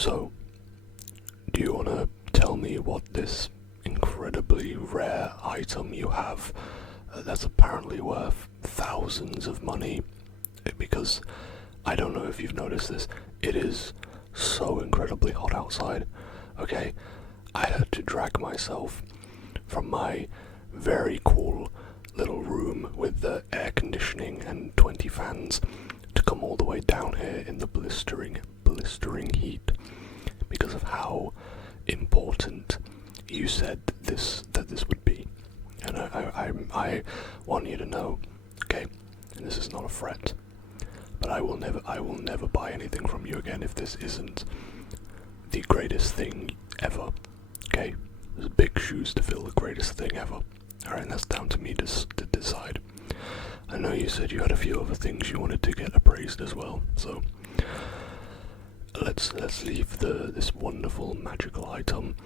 So, do you want to tell me what this incredibly rare item you have that's apparently worth thousands of money? Because I don't know if you've noticed this, it is so incredibly hot outside. Okay, I had to drag myself from my very cool little room with the air conditioning and 20 fans to come all the way down here in the blistering heat because of how important you said that this would be. And I want you to know, okay, and this is not a threat, but I will never buy anything from you again if this isn't the greatest thing ever. Okay? There's big shoes to fill, the greatest thing ever. Alright, and that's down to me to decide. I know you said you had a few other things you wanted to get appraised as well, so let's leave this wonderful magical item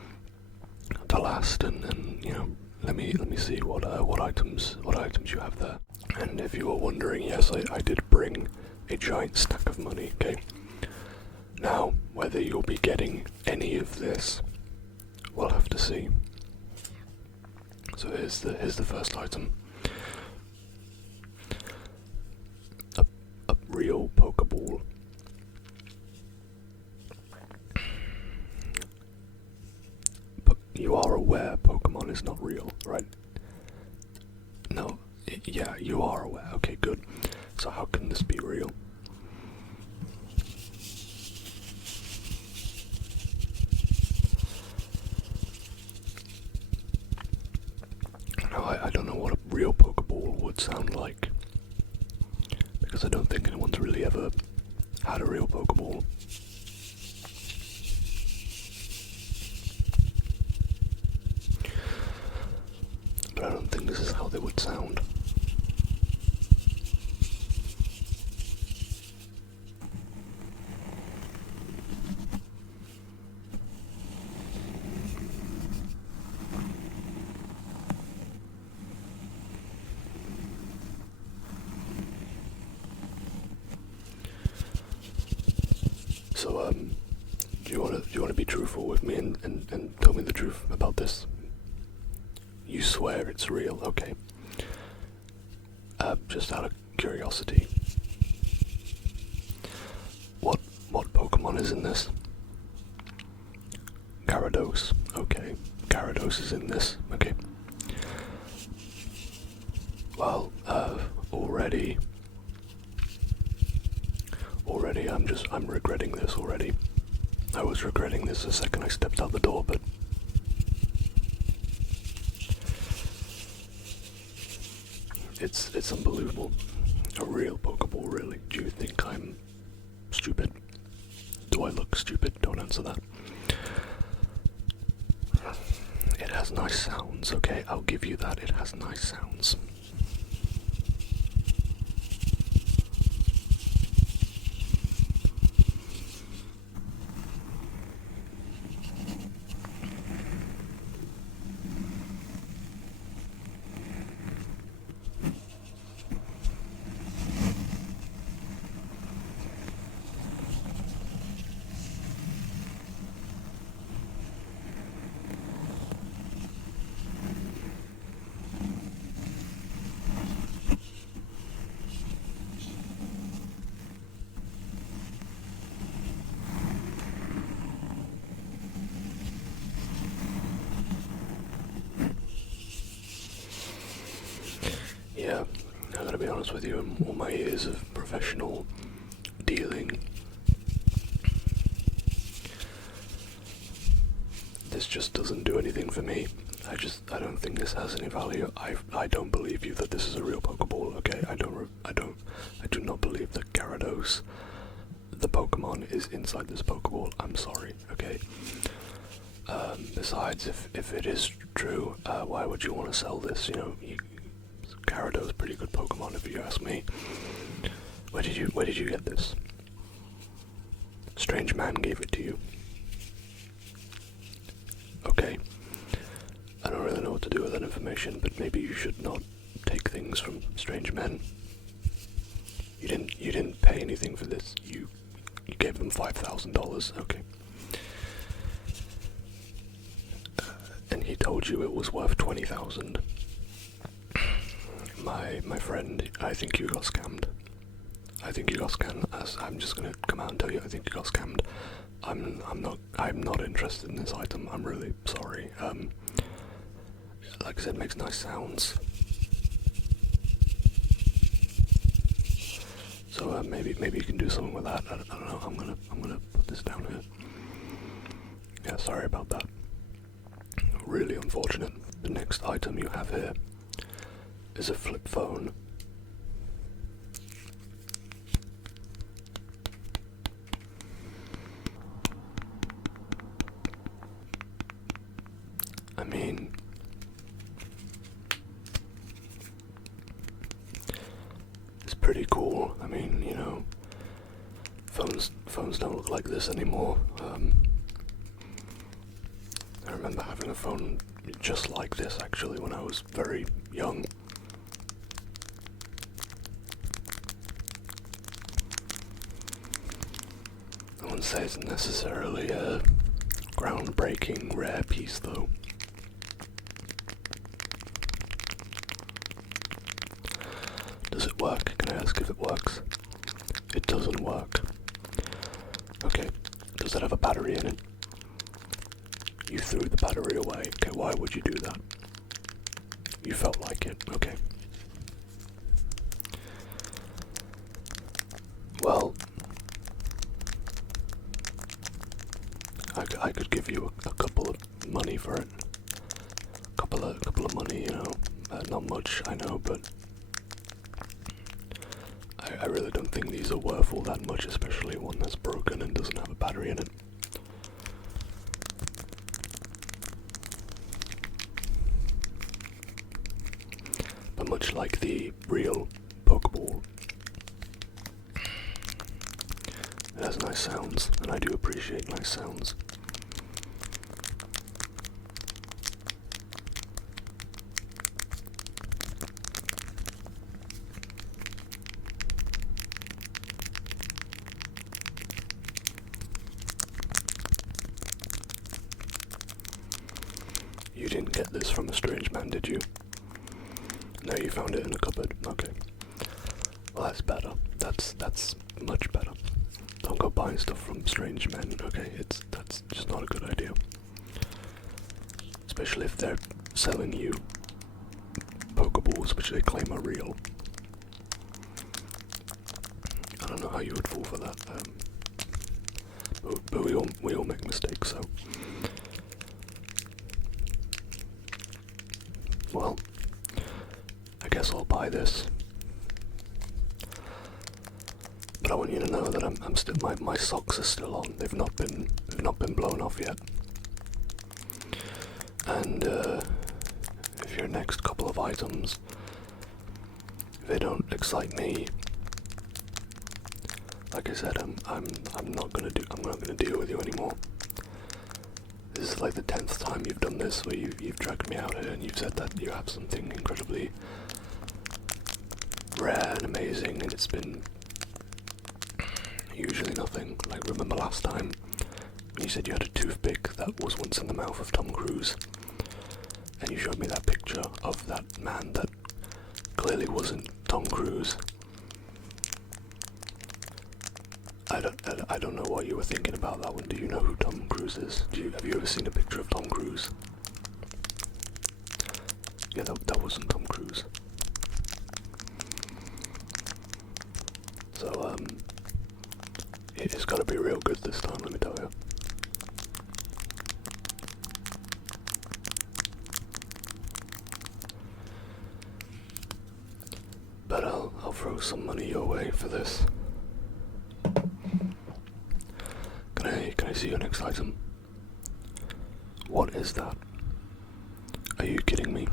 to last, and you know, let me see what items you have there. And if you were wondering, yes, I did bring a giant stack of money. Okay. Now, whether you'll be getting any of this, we'll have to see. So here's the first item. A real Pokeball. But you are aware Pokemon is not real, right? No, yeah, you are aware. Okay, good. So how can this be real? I don't know what a real Pokeball would sound like, because I don't think anyone's really ever had a real Pokeball. But I don't think this is how they would sound. So, do you want to be truthful with me and tell me the truth about this? You swear it's real, okay? Just out of curiosity, what Pokemon is in this? Gyarados, okay. Gyarados is in this, okay. Well, already I'm regretting this already. I was regretting this the second I stepped out the door, but it's unbelievable. A real Pokeball, really. Do you think I'm stupid? Do I look stupid? Don't answer that. It has nice sounds, okay? I'll give you that. It has nice sounds. Yeah, I gotta be honest with you, in all my years of professional dealing, this just doesn't do anything for me. I don't think this has any value. I don't believe you that this is a real Pokeball, okay? I do not believe that Gyarados, the Pokemon, is inside this Pokeball. I'm sorry, okay? Besides, if it is true, why would you want to sell this? You know, Gyarados is a pretty good Pokemon if you ask me. Where did you get this? Strange man gave it to you. Okay. I don't really know what to do with that information, but maybe you should not take things from strange men. You didn't pay anything for this. You gave them $5,000. Okay. told you it was worth 20,000. My friend, I think you got scammed. I think you got scammed. I'm just gonna come out and tell you, I think you got scammed. I'm not interested in this item. I'm really sorry. Like I said, it makes nice sounds. So maybe you can do something with that. I don't know. I'm gonna put this down here. Yeah, sorry about that. Really unfortunate. The next item you have here is a flip phone. I mean, it's pretty cool. I mean, you know, phones don't look like this anymore. I remember having a phone just like this actually when I was very young. I wouldn't say it's necessarily a groundbreaking rare piece though. Does it work? Can I ask if it works? It doesn't work. Okay, does it have a battery in it? You threw the battery away. Okay, why would you do that? You felt like it. Okay. Well, I could give you a couple of money for it. Couple of money, you know. Not much, I know, but I really don't think these are worth all that much, especially one that's broken and doesn't have a battery in it. But much like the real Pokeball, it has nice sounds, and I do appreciate nice sounds. You didn't get this from a strange man, did you? No, you found it in a cupboard. Okay. Well, that's better. That's much better. Don't go buying stuff from strange men, okay? That's just not a good idea. Especially if they're selling you Pokeballs which they claim are real. I don't know how you would fall for that. But we all make mistakes, so. Well, I guess I'll buy this. But I want you to know that I'm still my socks are still on. They've not been blown off yet. And if your next couple of items, if they don't excite me, like I said, I'm not gonna deal with you anymore. This is like the 10th time you've done this, where you've dragged me out here and you've said that you have something incredibly rare and amazing, and it's been usually nothing. Like, remember last time when you said you had a toothpick that was once in the mouth of Tom Cruise, and you showed me that picture of that man that clearly wasn't Tom Cruise. I don't know what you were thinking about that one. Do you know who Tom Cruise is? Have you ever seen a picture of Tom Cruise? Yeah, that wasn't Tom Cruise. So, it's gotta be real good this time, let me tell you. But I'll throw some money your way for this. Can I see your next item? What is that? Are you kidding me?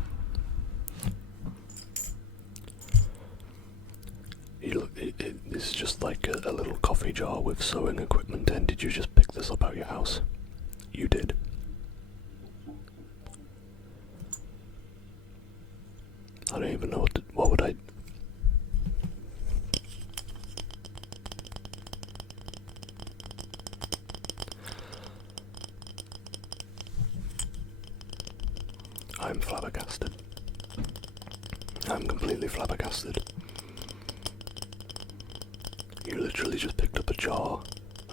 This is just like a little coffee jar with sewing equipment in. Did you just pick this up out of your house? You did. I don't even know what would I... I'm flabbergasted. I'm completely flabbergasted. You literally just picked up a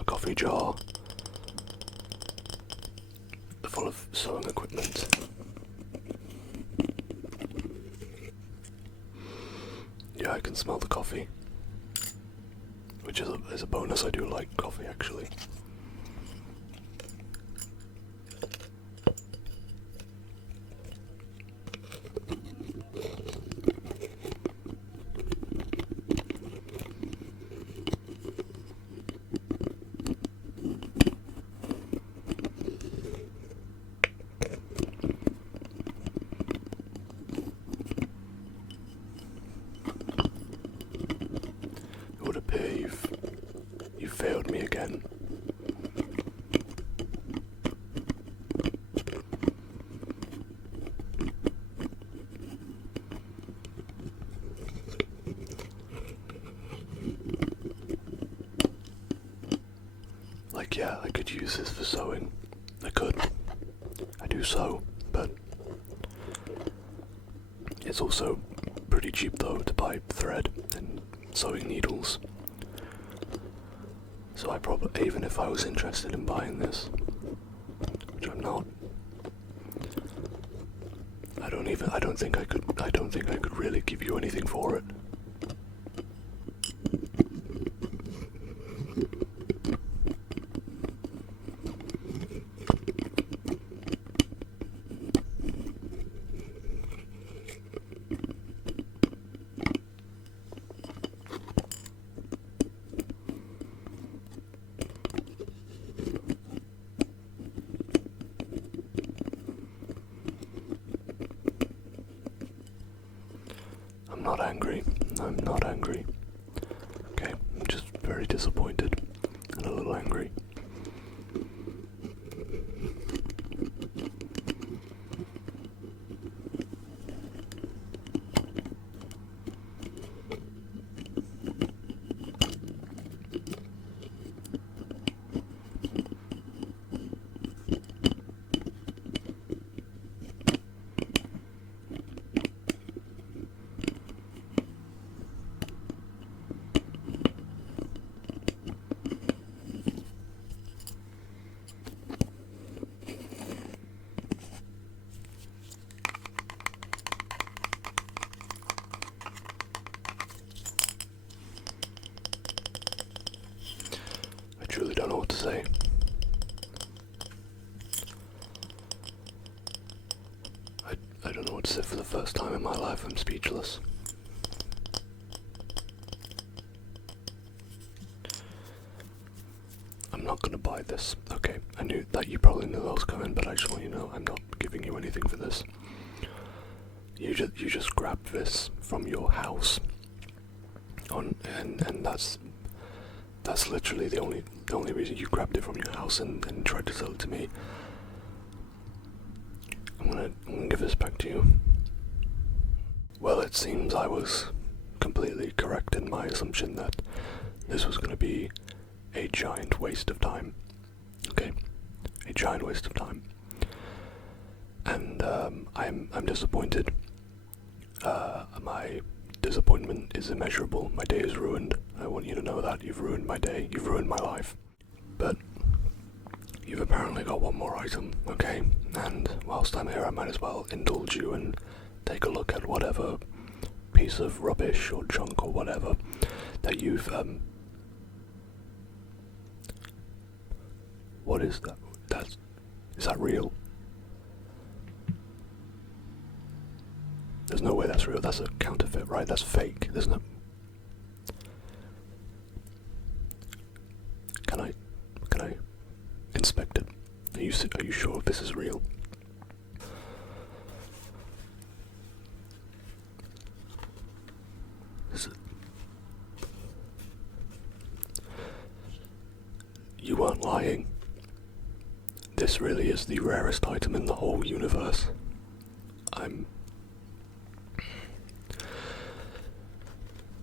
coffee jar, full of sewing equipment. Yeah, I can smell the coffee, which is a bonus. I do like coffee, actually. It would appear you've failed me again. Like, yeah, I could use this for sewing. I could. I do sew, but it's also pretty cheap though to buy thread and sewing needles. So I probably, even if I was interested in buying this, which I'm not, I don't think I could really give you anything for it. I'm not angry. I'm not angry. Okay, I'm just very disappointed and a little angry. I truly don't know what to say. I don't know what to say. For the first time in my life, I'm speechless. I'm not gonna buy this. Okay, I knew that. You probably knew that was coming, but I just want you to know I'm not giving you anything for this. You just grabbed this from your house, and that's literally the only reason you grabbed it from your house and tried to sell it to me. I'm gonna give this back to you. Well, it seems I was completely correct in my assumption that this was gonna be a giant waste of time. Okay, a giant waste of time. And I'm disappointed. My disappointment is immeasurable. My day is ruined. I want you to know that. You've ruined my day. You've ruined my life. But you've apparently got one more item, okay? And whilst I'm here, I might as well indulge you and take a look at whatever piece of rubbish or junk or whatever that you've what is that? Is that real? There's no way that's real. That's a counterfeit, right? That's fake. There's no. Can I inspect it? Are you sure this is real? You weren't lying. This really is the rarest item in the whole universe.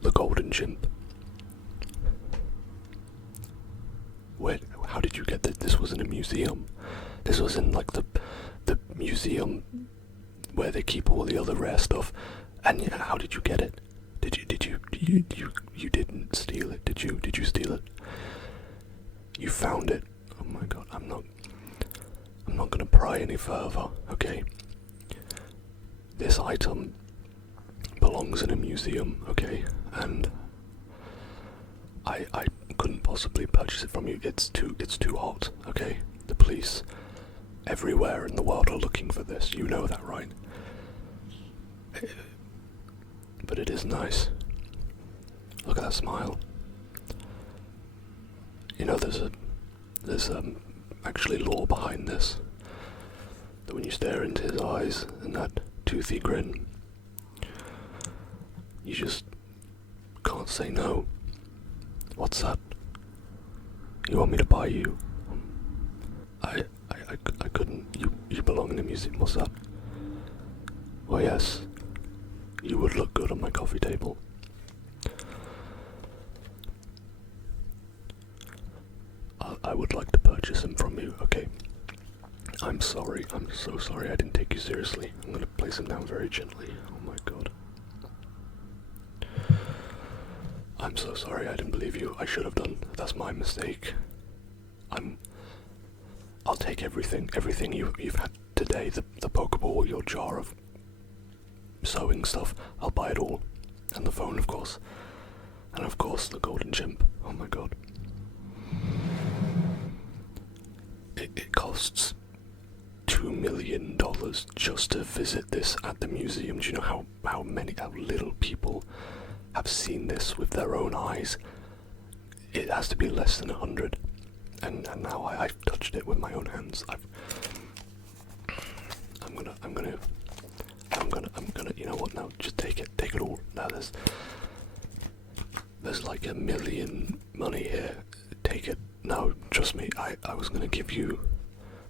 The golden chimp. Wait, how did you get this? This was in a museum. This was in like the museum where they keep all the other rare stuff. And yeah, how did you get it? You didn't steal it, did you? Did you steal it? You found it. Oh my god, I'm not gonna pry any further, okay? This item belongs in a museum, okay? And I couldn't possibly purchase it from you. It's too hot, okay? The police everywhere in the world are looking for this. You know that, right? But it is nice. Look at that smile. You know, there's actually lore behind this. That when you stare into his eyes and that toothy grin, you just can't say no. What's that? You want me to buy you? I couldn't. You belong in a museum. What's that? Well, yes. You would look good on my coffee table. I would like to purchase him from you, okay? I'm sorry. I'm so sorry I didn't take you seriously. I'm gonna place him down very gently. Oh my god. I'm so sorry I didn't believe you. I should have done. That's my mistake. I'll take everything you've had today, the Pokeball, your jar of sewing stuff. I'll buy it all. And the phone, of course. And of course the golden chimp. Oh my god. It costs $2 million just to visit this at the museum. Do you know how little people have seen this with their own eyes? It has to be less than 100. And now I've touched it with my own hands. I'm gonna, you know what, now, just take it all. Now there's like $1 million money here. Take it. No, trust me, I was gonna give you,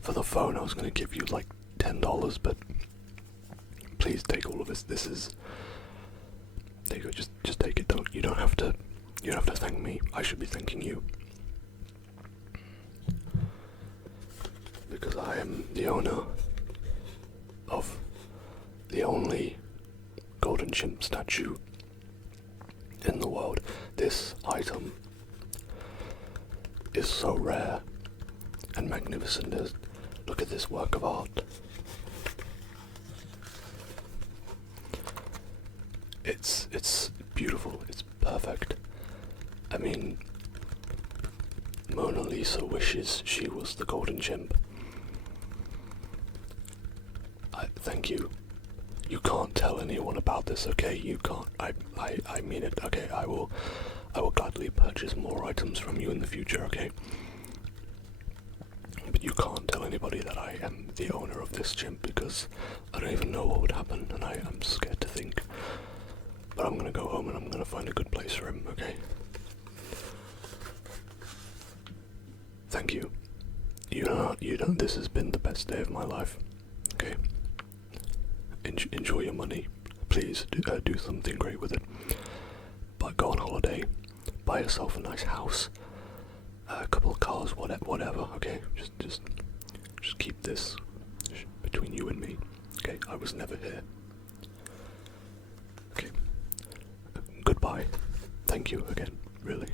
for the phone, I was gonna give you like $10, but please take all of this. This is, there you go, just take it. You don't have to thank me. I should be thanking you. Because I am the owner of the only golden chimp statue in the world. This item is so rare and magnificent. Look at this work of art. It's beautiful. It's perfect. I mean, Mona Lisa wishes she was the golden chimp. Thank you. You can't tell anyone about this, okay? You can't. I mean it. Okay, I will gladly purchase more items from you in the future, okay? But you can't tell anybody that I am the owner of this chimp, because I don't even know what would happen, and I'm scared to think. But I'm gonna go home and I'm gonna find a good place for him, okay? Thank you. You know, this has been the best day of my life, okay? Enjoy your money. Please do something great with it. But go on holiday. Buy yourself a nice house. A couple of cars, whatever. Okay, just keep this between you and me. Okay, I was never here. Okay. Goodbye. Thank you again. Really.